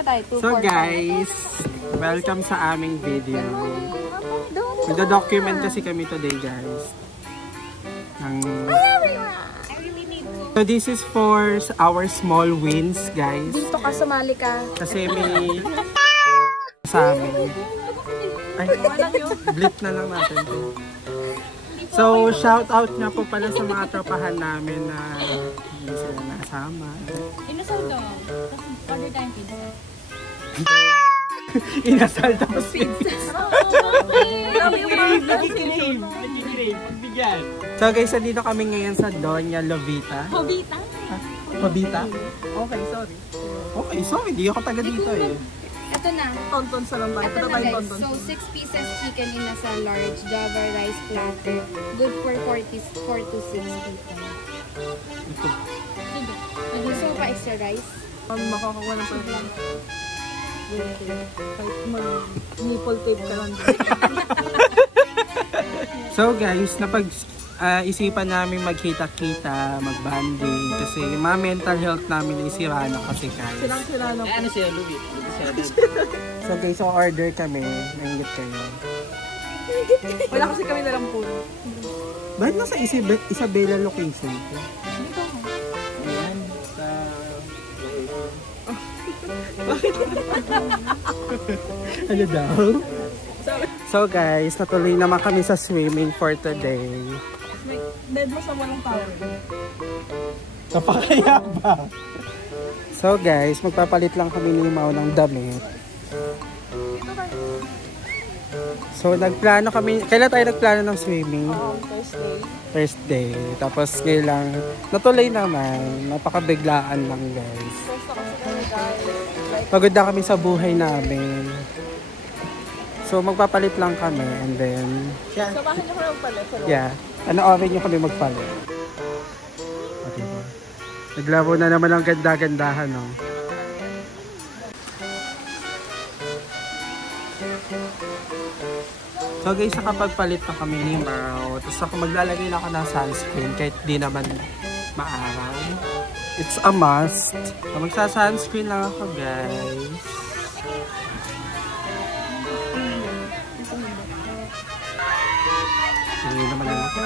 So guys, welcome sa aming video. Magdo-document kasi kami today guys. So this is for our small wins guys. Dito ka, sumali ka. Kasi may sa amin. Ay, blip na lang natin to. So shout out nga po pala sa mga tropahan namin na hindi sila nasama. Inasal daw. Tapos order tayong pizza. Inasal tapos pizza. So guys, dito kami ngayon sa Doña Lovita. Jovita? Jovita? Okay, sorry. Okay, sorry. Di ako taga dito eh. Ito na. Tonton sa lambat. Ito na guys. So 6 pieces chicken in a large Java rice platter. Good for 4 to 6 people. Ito. Gusto mo pa extra rice? Makakakuha ng pala. Kahit nipple tape ka lang. So guys, isipan namin magkita-kita, mag-banding kasi yung mga mental health namin ay sira na kasi guys. Sirang-sira na po. Ano siya, Louie? So guys, order kami. Nainggit kayo. Wala kasi kami nalang po. Bakit nasa Isabela location ko? Dito ka. Ayan, sa... Ano daw? So guys, natuloy naman kami sa swimming for today. Dead mo sa walang power. Napakaya ba? So guys, magpapalit lang kami ni Mau ng damit. So nagplano kami, kailan tayo nagplano ng swimming? Thursday. Tapos ngayon lang, natuloy naman, napakabiglaan lang guys. Pagod na kami sa buhay namin. So magpapalit lang kami and then... Yeah. Samahan niyo ko lang palit. Yeah. Ano oras nyo kami magpalit? Okay ba? Naglaro na naman ang ganda-gandahan, no? So guys, nakapagpalit na kami ni Mau. Tapos ako maglalagay lang ako ng sunscreen kahit di naman maaraw. It's a must. So, magsa-sunscreen lang ako guys. Hindi naman lang ako.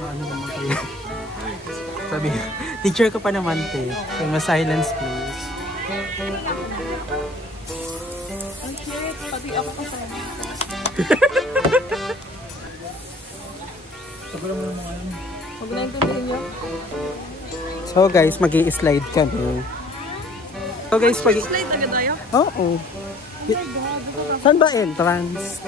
Ano naman kayo? Sabi, teacher ko pa naman te. So, ma-silence please. Ang cute. Pati ako pa sa Huwag na intindihin nyo. So guys, mag-i-slide kami. So guys, Slide agad tayo? Oo. Saan ba entrance?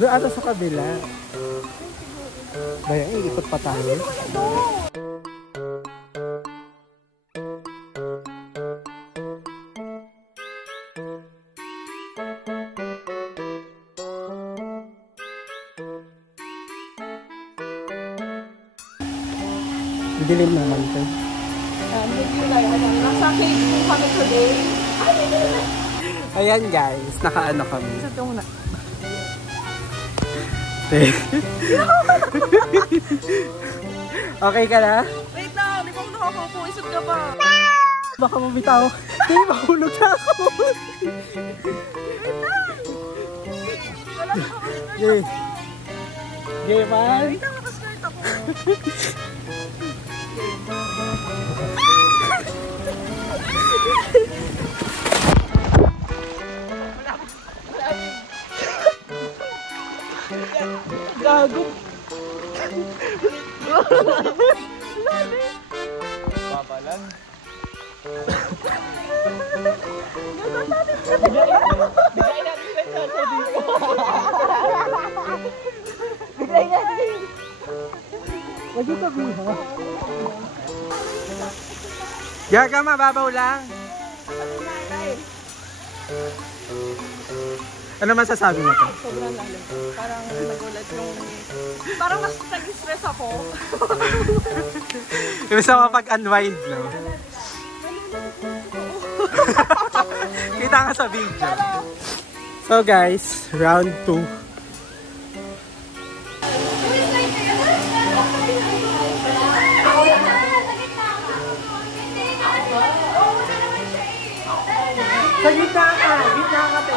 Doon ata sa kabila. Baya, ikot pa tayo. Dilim naman ito. Nasa cake kami today. Ayan guys, nakaano kami. Ito muna. Okay ka na? Wait lang, di pa ako nakakaupo. Isip ka pa. Baka mabitaw. Hindi, mahulog na ako. Yay. Yay man. Wait lang, nakaskirt ako. Gago. Papalan. Bigay natin sa dito. Bigay natin. Wag yung tabiha. Gaga, mababaw lang. Ano masasabi mo to? Sobrang lalim. Parang nagulat yung... Parang mas nag-stress ako. Ibig sa mapag-unwind, no? Kita nga sa video. So guys, round 2. Sa gitna ka! Gitna ka, te!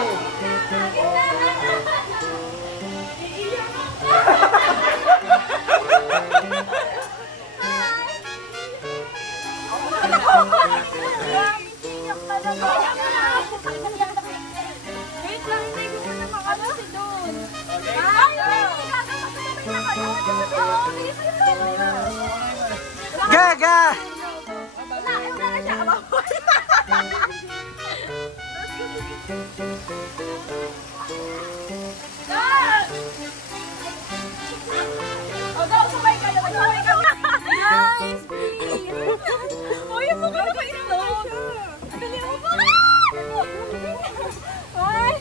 Wait lang, hindi ko muna makano si Don. Gaga! Uy, yung mukha ko ito. Dali mo pa. Ay.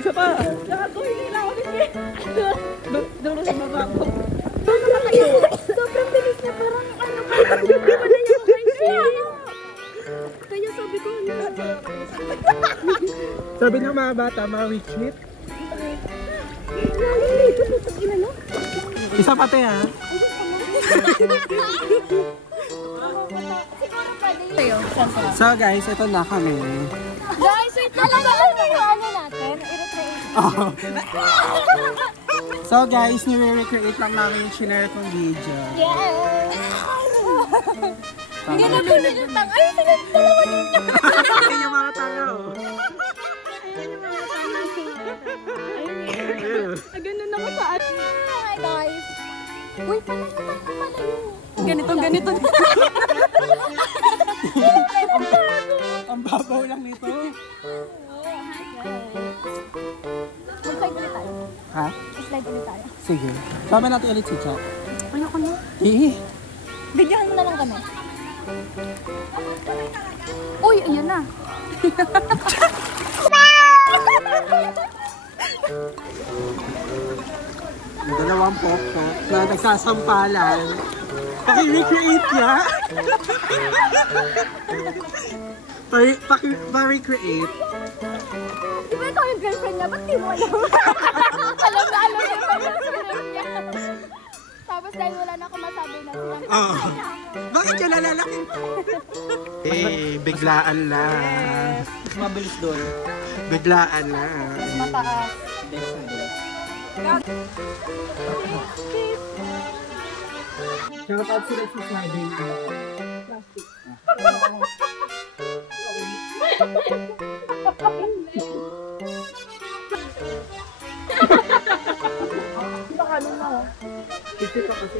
Isa pa! Gago, hindi na ako din. Doon sa baba ko. Sobrang bilis niya, parang ano, parang hindi pa na yung kaya sabi ko, Sabi ng mga bata, mga witchmit. Isa pa, te, ha? So guys, ito na kami. guys, wait talaga, ano yung ano natin? I-recreate. Oh. So guys, nire-recreate lang namin yung shinare kong video. Yes! Hindi na tunod yung tang. Ay, dalawa ninyo. Ayun yung mga tao. Ganun naman sa atin. Hi guys. Uy, palayo tayo ng palayo. Ganito. Ang babaw lang nito. Mag-slide ulit tayo. Ha? Slide ulit tayo. Sige. Sama natin ulit si Chok. Ayoko na. Bigyan mo na lang kami. Uy, ayan na. Yung dalawang pop-pop na nagsasampalan. Paki-recreate niya. Paki-recreate. Di ba ikaw yung girlfriend niya? Ba't di mo alam? alam na yung girlfriend niya. Tapos dahil wala na ako masabi na sila. Oh. Bakit yung lalaki? Biglaan lang. Mas mabilis doon. Biglaan lang. Mataas. Shout out sila sa sliding. Picture ka kasi.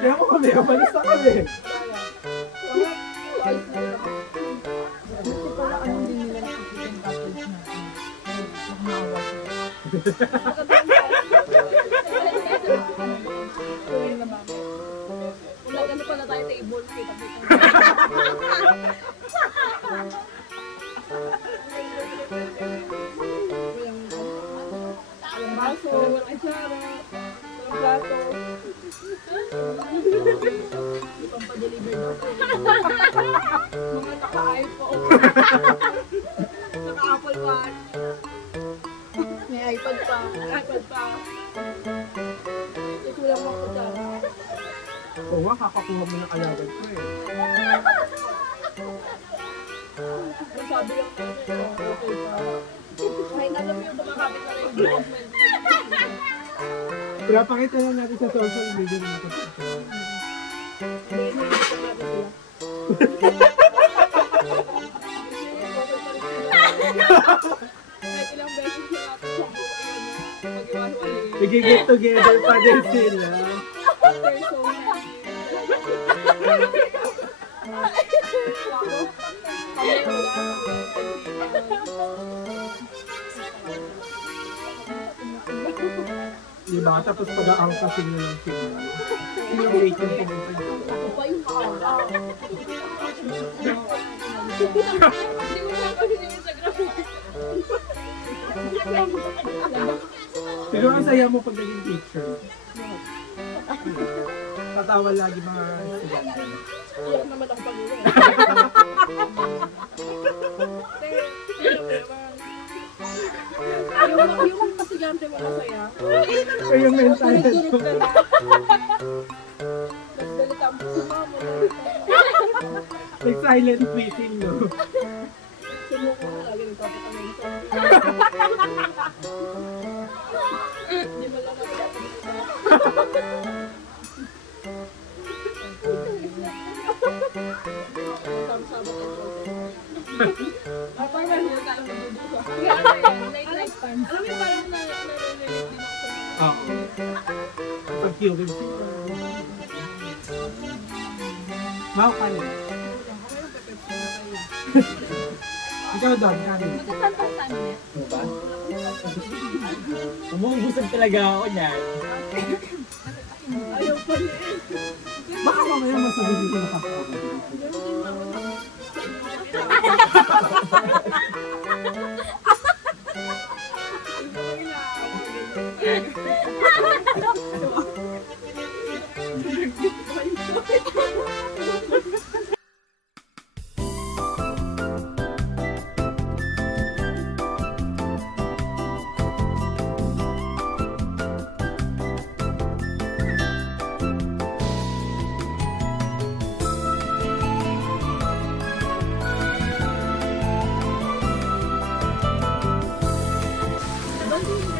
Kaya mo kami, malis na kami. Wala, ganun pala tayo table. Walang baso, walang itsara, walang plato. Pampa-deliver na ako. Mga naka-iPhone. Naka-Apple Watch. May iPad pa. Ito lang ako dyan. Oo, kakakuha mo ng alagad ko eh. Sabi lang natin, okay pa. Kahit alam mo yung kumakapit na rin yung movement. Pinapakita lang natin sa social media na nakapagpapakita. Hindi natin sila. Kahit ilang beses sila natin sa buhay, mag-iwan-wali. Nag-get together pa din sila. They're so happy. Diba? Tapos pag-aangkasin nyo ng signal. Yung waiting pumunta nyo. Ako pa yung makakala. Hindi ko na ako yung Instagram. Pero ang saya mo pag naging teacher. Tatawa lagi mga estudyante. Iyak naman ako pag-uwi. Yung pasigante mo na saya. O yung mental health mo. Nagdalita ang puso mo. Like silent quitting, no? Sumuko na lagi nagpapatamin sa hindi mo lang Sama-sama tayo. Parang hindi ka alam magbubuka. Night time. Alam mo parang na-relate din ako. Oo. Pag curious. Mau ka niya. Ikaw doon, kanin. Magkasal pa sa amin eh. Diba? Umubusog talaga ako niyan. Ayaw pa niya. Baka mamaya masabi dito na kapag.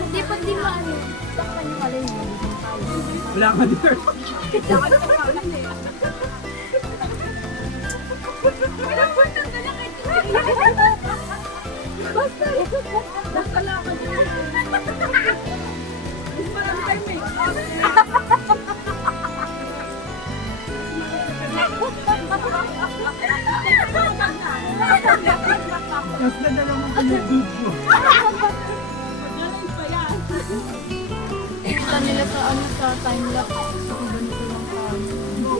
Hindi pag di maano, saktan yung alin mo. Wala ka dito. Basta lang ako dyan. Marami tayong make-up. Mas nadala mo ko yung boot mo. Ganun pa yan. Kita nila sa ano sa time-lapse. Kung ganito lang sa ano.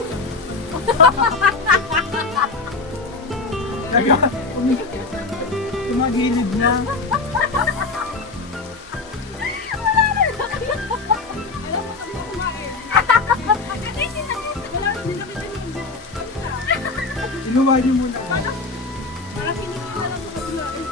Tumagilid na. Inuwa niyo muna. Parang hindi ko na lang sa kabila eh.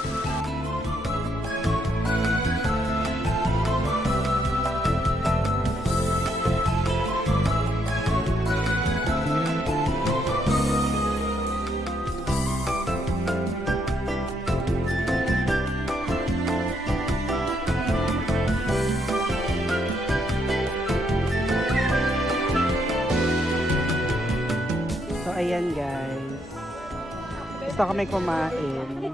So ayan guys. Gusto kami kumain.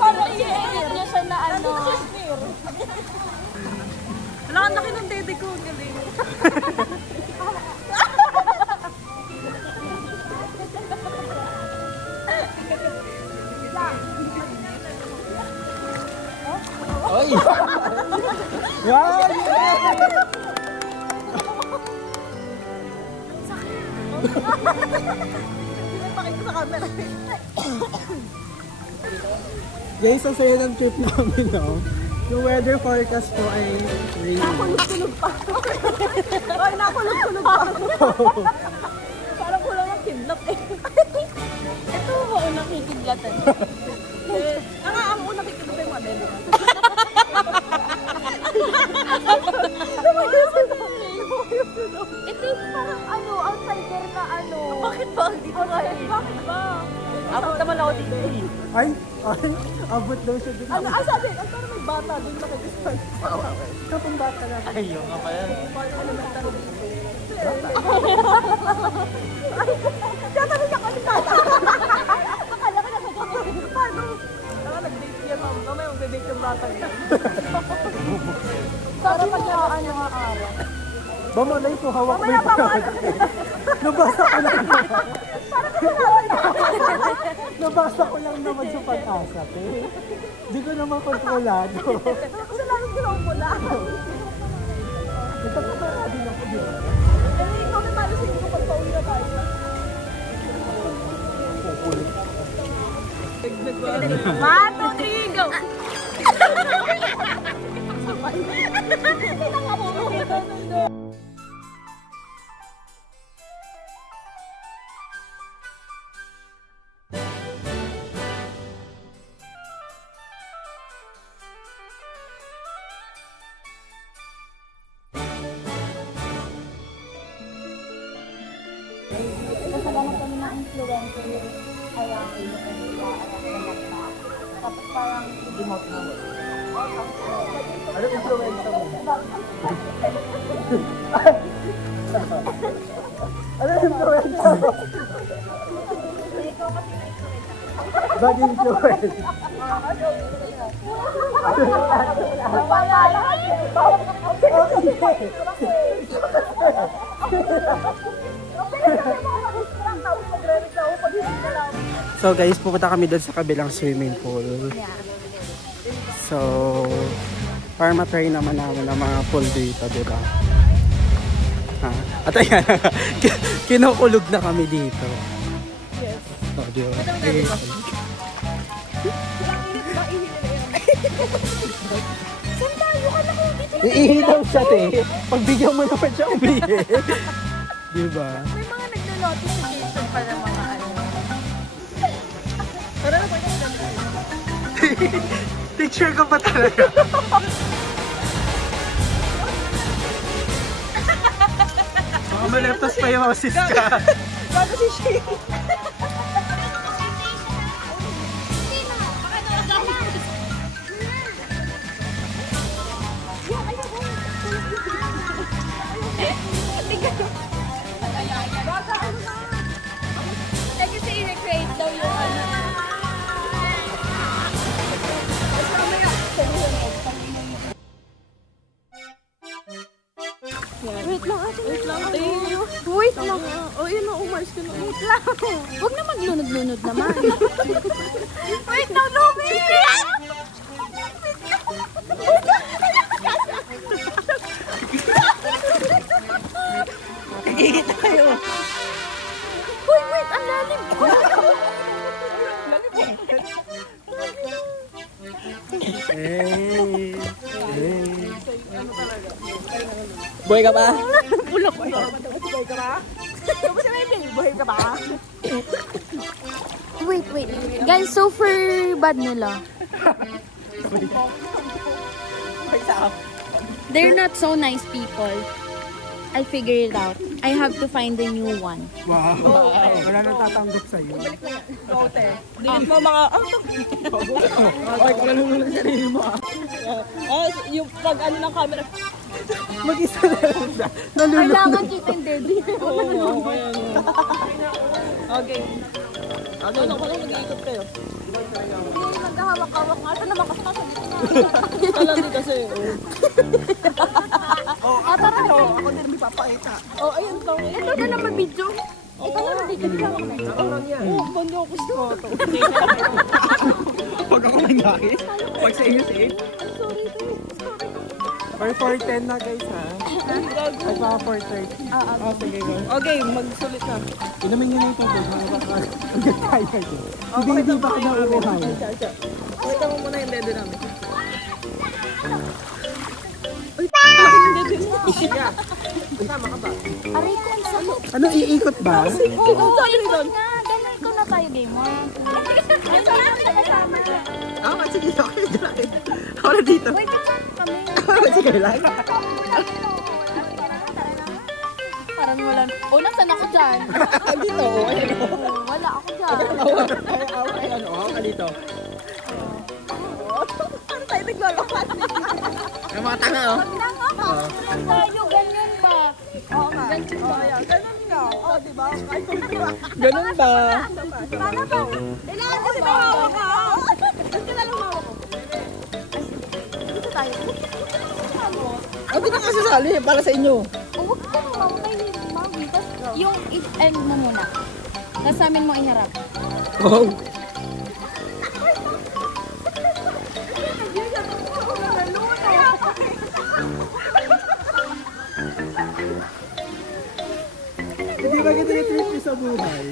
Parang i-edit niya siya na ano. Wala kang laki ng dede ko. Galing. Oy! Wow! Pakita sa camera. Guys, ang saya ng trip namin, no? Yung weather forecast po ay rainy. Nakulog-kulog pa. Ay, nakulog-kulog pa. Parang kulang ng kidlat eh. Ito mo unang kikiglatan. Ang unang kikidlat yung mga dede. Ito yung parang ano, outsider na ano. Bakit ba? Dito ka eh. Bakit ba? Abot naman ako dito eh. Ay, abot daw siya dito. Ano, sabi, ang parang may bata doon nakikispan. Kapang bata na. Ayun nga pala. Parang elementary dito. Tatanong niya kami bata. Akala ka nagagawin. Paano? Nag-date yan, ma'am. Mamaya mag-date yung bata niya. Para pag ano nga araw. Bamalay ko, hawak mo yung pagkakas. Nabasa ko lang naman. Nabasa ko lang naman sa pag-asa. Hindi ko naman kontrolado. Kasi lalo ko lang mula. Ito ko ba din ako dito? Eh, ikaw na talo sa inyo pag pauwi na tayo. Kukulit. 1, 2, 3, go! Kasalanan kami ng influencer around the tapos parang Remote na mo. Ano influencer mo? Ano influencer mo? Bad influence. So guys, pupunta kami doon sa kabilang swimming pool. So, para matry naman namin ang mga pool dito, diba? At ayan, kinukulog na kami dito. Yes. Oh, diba? saan tayo ka na kung dito? Iihi daw siya, te. Pagbigyan mo naman siya umihi. Diba? May mga nagno-notification pa ng mga ano. Tara na po yung Teacher ka pa talaga. Baka maleptos pa yung sis ka. bago si Shane. Kasi i-recreate daw yung ano. Wait lang ate. Wait lang ate. Wait lang. Oh, yun na. Umayos ka na. Wait lang. Huwag na maglunod-lunod naman. Wait lang, Lumi! Gigit tayo. Wait, ang lalim. Buhay ka ba? Bulak ko. Buhay ka ba? Tapos na yun. Buhay ka ba? Wait. Guys, super bad nila. They're not so nice people. I'll figure it out. I have to find a new one. Wow. Wala nang tatanggap sa'yo. Note. Dingin mo mga... Ay, kung nalulunod sa sarili mo ah. yung pag ano ng camera. Mag-isa na lang siya. Nalulunod. Kailangan kita yung daddy. Okay. Ano lang nag-iikot kayo? Hindi, naghahawak-hawak nga. Ito naman kasi nasa dito na. Alam din kasi. Tara. Ako din may papakita. Oh, ayun to. Ito na naman video. Ikaw na dito. Hawak na. Oh, bandi ako gusto ko to. Pag ako nangyari, pag sa inyo safe. Or 4:10 na guys ha. Ay mga 4:30. Sige go. Okay, magsulit na. Inamin niyo na ito. Hindi ba ka na uuhaw? Wait mo muna yung dede namin. Aray ko, ang sakit. Ano, iikot ba? Oo, ikot nga. Ganun ikaw na tayo, gamer. Ay, hindi na kasama. Sige, okay. Ako na dito. Wait, kami. Sige lang. Parang wala. Oh, nasan ako dyan? Dito, ayun o. Wala ako dyan. Ayun o, ka dito. Ano tayo naglalakas? Yung mga tanga o. Wag na nga. Kasunod tayo. Ganyan ba? Oo nga. Oo, ayan. Ganun nga. Oo, diba? Ganun ba? Paano ba? Kailangan kasi mahawa ka. Ba't ka nalang mahawa ko? Dito tayo. Hindi na nga sasali para sa inyo. Oh, huwag ka na mamatay ni Mami. Tapos yung end mo muna. Tapos sa amin mo iharap. Oh. Hindi ba kita na-trip niyo sa buhay?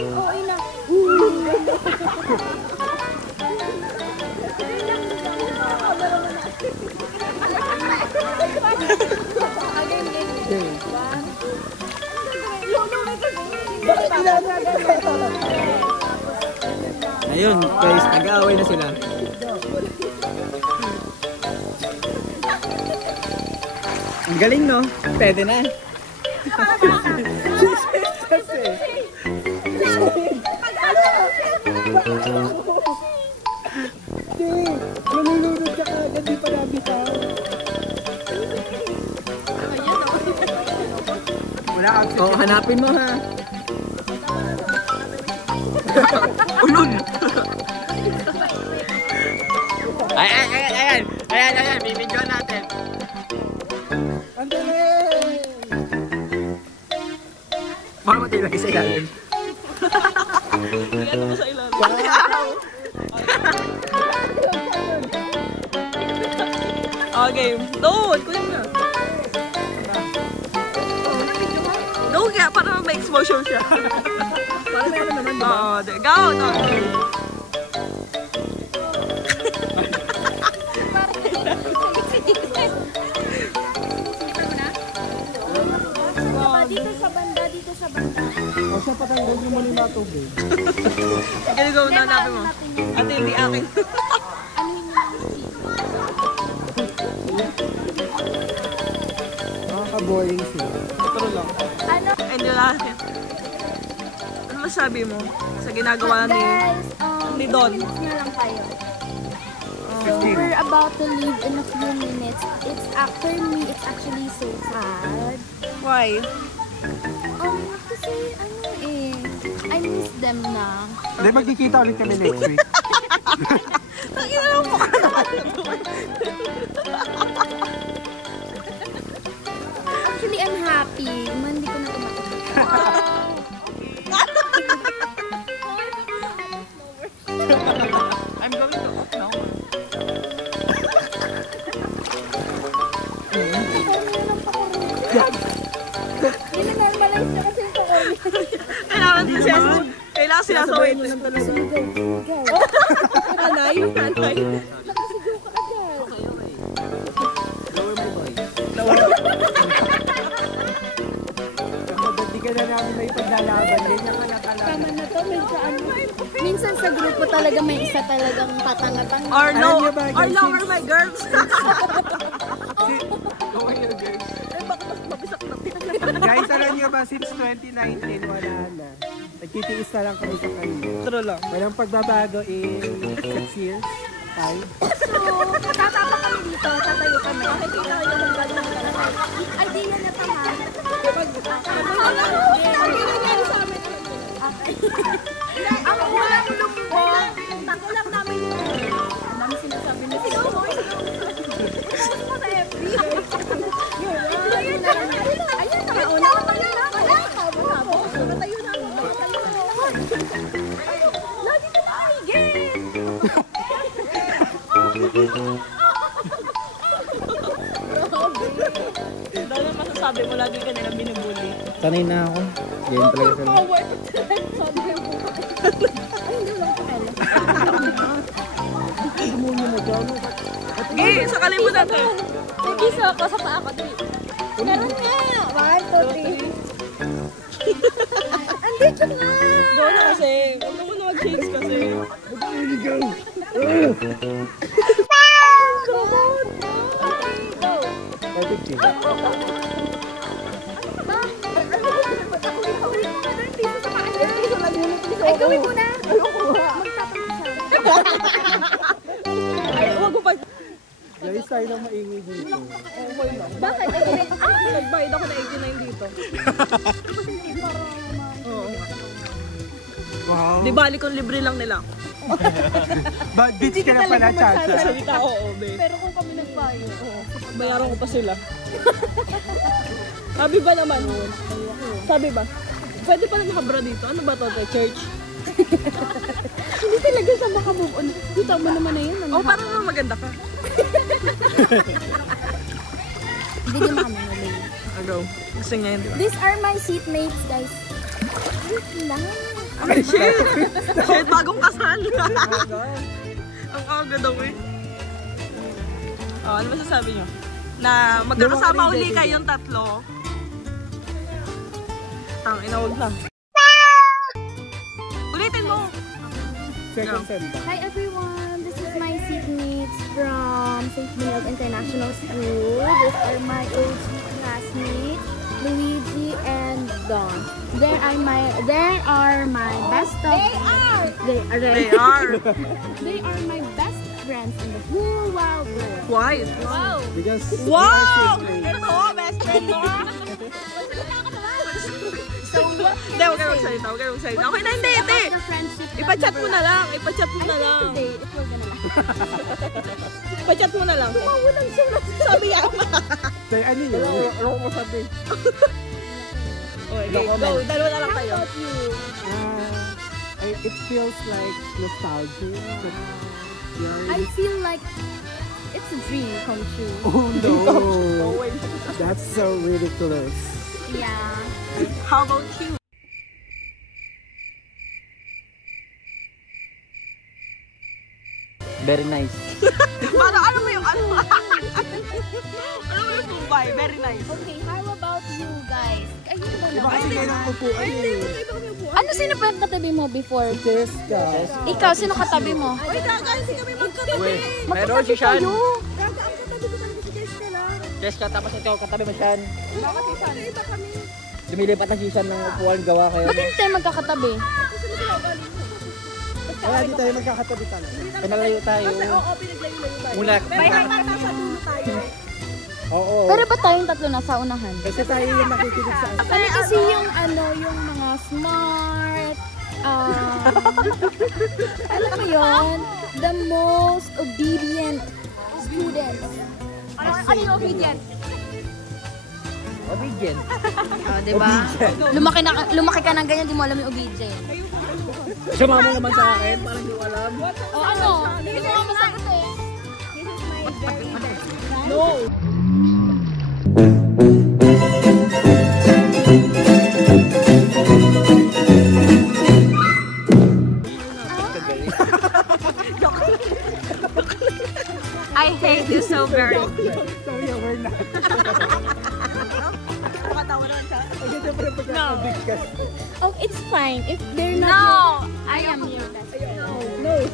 Oo, ina. Ayun, guys, nag-aaway na sila. Ang galing, no? Pwede na. Nanulunod ka agad, di pa nabitaw. Wala kang Oo, hanapin mo ha. ulol. Ayan, bibidyoan natin. Ang dali! Baka matilagay sa ilalim. Tingnan mo sa ilalim. Okay, doon! Kunin mo na. Doon kaya, para may exposure siya. Para meron naman, diba? Oo, go! Doon! Dito sa banda, dito sa banda. O siya patanggal yung mali na tubig. Sige, go! Nanapin mo. Ate, hindi akin. Nakaka-boring sila. Pero lang. Ano? And yun natin. Ano masabi mo sa ginagawa Guys, ni Don? minutes na lang tayo. So we're about to leave in a few minutes. It's after me, it's actually so sad. Why? Kasi ano I miss them na. Hindi, magkikita ulit kami next week. Actually, I'm happy. Hindi ko na tumatapos. I'm going to no. Ini-normalize na kasi yung Kailangan sinasawit. Anay. Nakasigaw ka agad. Hindi ka na namin may paglalaban. Ganyan ka na talaga. Tama na to, medyo ano. Minsan sa grupo talaga may isa talagang tatanga-tanga. Or Alam no, niyo ba, or guys, lower my girls. Guys, alam niyo ba, since 2019, wala na. Nagtitiis na lang kami sa kanya. True lang. Walang pagbabago in 6 years. 5. So, tatapa kami dito, tatayo kami. Nakikita ko yung galing ng talaga. Idea na to ha. Ang ulan lumbo. Takulap namin yung ang dami sinasabi na sigaw mo. Post mo sa FB. Ayun na, mauna. Wala. Matayo na ako. Lagi na tayo, again. Dahil ang masasabi mo, lagi ka nilang binubuli. Sanay na ako. Ganyan talaga sila. Eh, sakalin mo natin. Nag-isa ka sa paa ko. Meron nga. 1, 2, 3. Andito nga. Go na kasi. Huwag mo na mag-change kasi. Come on. Go. Ay, gawin mo na. Ay, huwag mo pa. Guys, tayo lang maingay dito. Bakit? Nagbayad ako na 89 dito. Oo. Wow. Di bali kung libre lang nila. Bitch ka na pala, Chacha. Salita, oo, be. Pero kung kami nagbayo. Bayaran ko pa sila. Sabi ba naman? Sabi ba? Pwede pa na makabra dito. Ano ba to? Church? Hindi talaga sa makamove on. Kita mo naman na yun. Oh, parang naman maganda ka. Hindi din makamove. Agaw. Gusto niya yun, di ba? These are my seatmates, guys. Wait lang. Ay, shit! Shit, bagong kasal! Ang aga daw eh. Oh, ano masasabi nyo? Na magkakasama uli kayong tatlo. Tang, inawag na. Ulitin mo! Second sem ba? Hi everyone, this is my seatmates from St. Benilde International School. These are my old classmates. Luigi, and Dawn. They are my best of. They are my best friends in the whole wild world. Why? Wow. Because Wow! Ito, best friend mo. Hindi, huwag ka magsalita. Okay na, hindi. Your friendship. Ipa-chat mo na lang. Ipa-chat mo na lang. Today, it will gonna last. Ipa-chat mo na lang. Sabi Yama. Say, ano yun? Ano ko sabi? Okay, go. Dalawa na lang tayo. It feels like nostalgic. But I feel like it's a dream come true. oh no! That's so ridiculous. Yeah. How about you? Very nice. Ano mo yung ano? Ano mo yung Mumbai? Very nice. Okay, how about you guys? Ayun ba na? Kasi kayo ng upuan eh. Ano sino pa yung katabi mo before? Jessica. Ikaw, sino katabi mo? Uy, gaga, hindi kami magkatabi. Meron si Sean. Gaga, ang katabi ko lang si Jessica lang. Jessica, tapos ikaw katabi mo Sean. Bakit si Sean? Iba kami. Lumilipat na si Sean ng upuan, gawa kayo. Ba't hindi tayo magkakatabi? Kaya di tayo magkakatabi talaga. Pinalayo tayo. Oo, pinaglayo-layo tayo. Mula. May hanggang nasa dulo tayo. Oo. Pero ba't tayong tatlo nasa unahan? Kasi tayo yung nakikinig sa akin. Kami kasi yung yung mga smart, alam mo yon, the most obedient students. Ano yung obedient? Obedient. Diba? Lumaki ka ng ganyan, di mo alam yung obedient. Sumama mo naman sa akin, parang di ko alam. O ano? Hindi ko nga masagot eh. No. I hate you so very much. So yeah, we're not. No. Oh, it's fine if they're not. No, I am your best friend. No.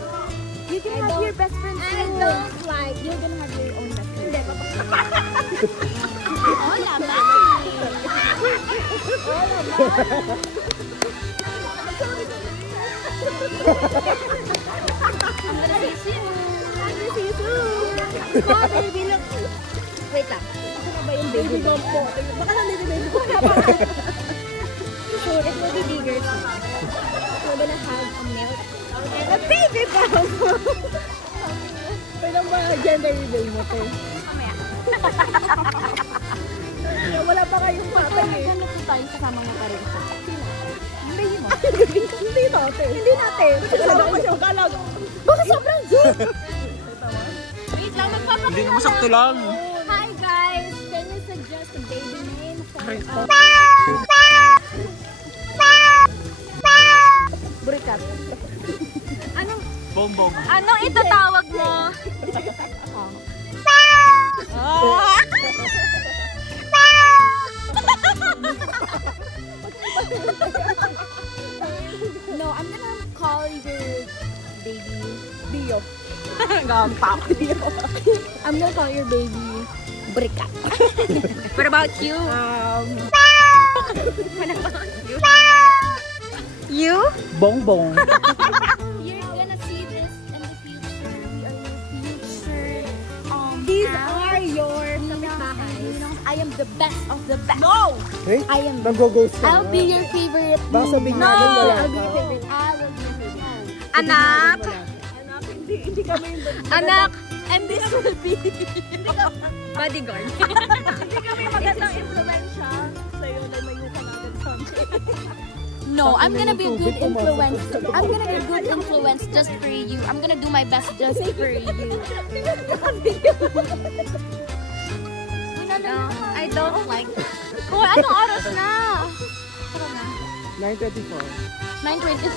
You can have your best friend too. I don't like. You're gonna have your own best friend. Oh, lama. I'm gonna see you. I'm gonna see you too. Oh, baby, look. Wait lang. Ano ba yung baby doll po? Baka nandito baby ko. So it will be bigger soon. We're gonna have a milk and a baby bump. Pero ba gender reveal mo to? Mamaya. Wala pa kayong patay eh. Ganun po tayo kasama mo pa rin siya. Yung baby mo? Hindi natin. Hindi natin. Kasama ko siya. Galag. Baka sobrang zoom! Wait lang, magpapakita Hindi naman sakto lang. Hi guys! Can you suggest a baby name for us? Burikat. Bongbong. Anong itatawag mo? No, I'm gonna call your baby Dio. Gampak. I'm gonna call your baby Burikat. What about you? You? Bongbong. You're gonna see this in the future. We are your future. These are your ninongs. I am the best of the best. No! Hey, I am. nag-ghost ka I'll na. be your favorite. Baka sabihin namin wala I'll be ka. your favorite. I will be your favorite. Anak! Anak, hindi kami yung Anak! And this will be bodyguard. hindi kami magandang influensya sa'yo na mayo ka na agad sa No, I'm gonna be a good influence. I'm gonna be a good influence just for you. I'm gonna do my best just for you. No, I don't like that. Oh, anong oras na? 9:24. 9:20.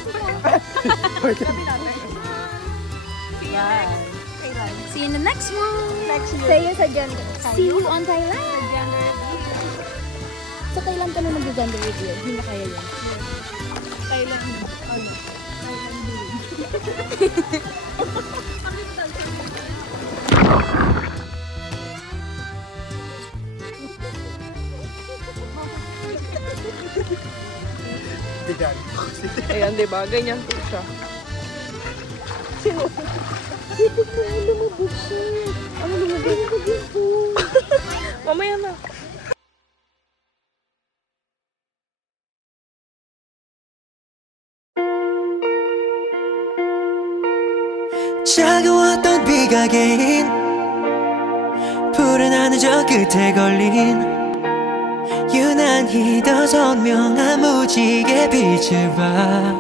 See you in the next one. Say you sa gender. See you on Thailand. Sa Thailand ka na mag-gender review. Hindi na kaya yun. Thailand. pwede yan. Ayan, diba? Ganyan po siya. Ano lumabas po? Mamaya na. 차가웠던 비가 개인 푸른 하늘 저 끝에 걸린 유난히 더 선명한 무지개 빛을 봐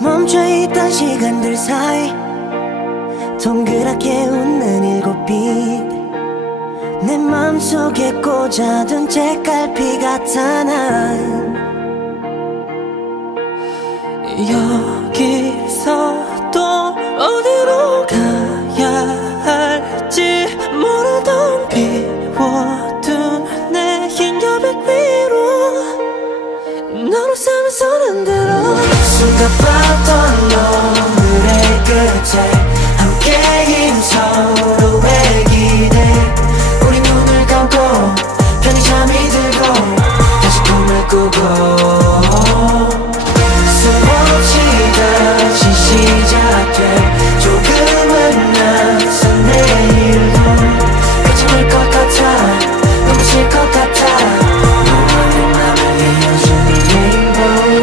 멈춰있던 시간들 사이 동그랗게 웃는 일곱 빛 내 맘속에 꽂아둔 책갈피 같아 난 여기서 또 어디로 가야 할지 모르던 비워둔 내 흰 여백 위로 너로 삼은 손 흔들어 순간 봤던 오늘의 끝에 함께인 서로의 기대 우리 눈을 감고 편히 잠이 들고 다시 꿈을 꾸고 수없이 다시 시작돼 조금은 낯선 내일도 끝이 날 것 같아 너무 질 것 같아 너와의 맘을 이어주는 레인보우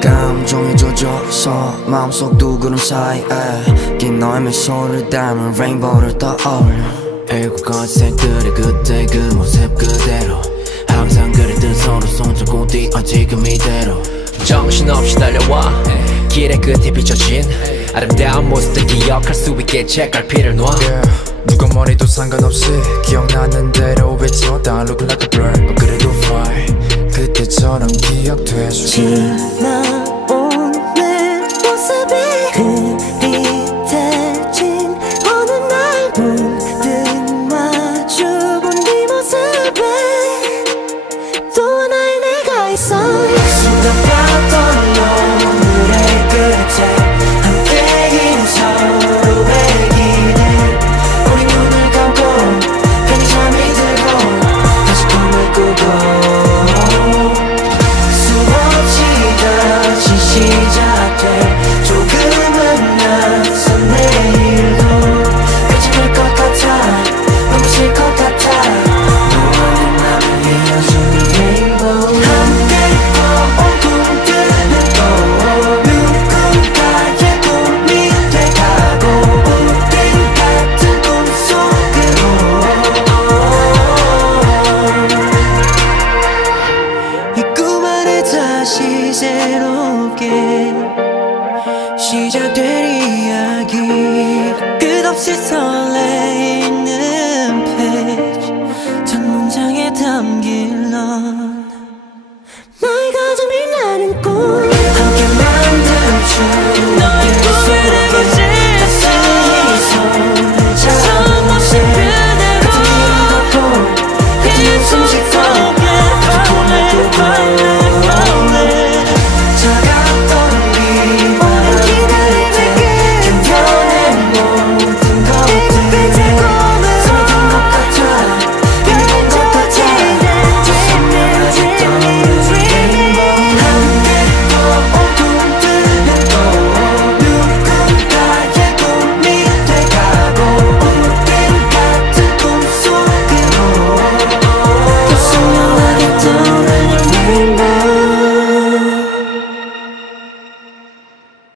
감정이 젖어서 마음속 두 구름 사이에 긴 너의 미소를 닮은 레인보우를 떠올려 일곱 색들의 그때 그 모습 그대로 항상 그랬던 서로 손잡고 뛰어 지금 이대로 정신없이 달려와 길의 끝에 비춰진 아름다운 모습들 기억할 수 있게 책갈피를 놔 누가 뭐래도 상관없이 기억나는 대로 외치다 Looking like a blur 그래도 fine 그때처럼 기억돼줘 지나온 내 모습이 흐릿해진 어느 날 문득 마주본 네 모습에 또 하나의 내가 있어 순간 봤던 오늘의 끝에 함께인 서로의 기대 우리 눈을 감고 편히 잠이 들고 다시 꿈을 꾸고 수없이 다시 시작돼 조금은 낯선 내일도 끝이 날 것 같아 너무 질 것 같아 너와의 맘을 이어주는 레인보우 함께 어둠 뜨는 거 누군가의 꿈이 돼가고 우린 같은 꿈속으로 이 꿈 안에 다시 새롭게 시작될 이야기 끝없이 설레이는 페이지 첫 문장에 담긴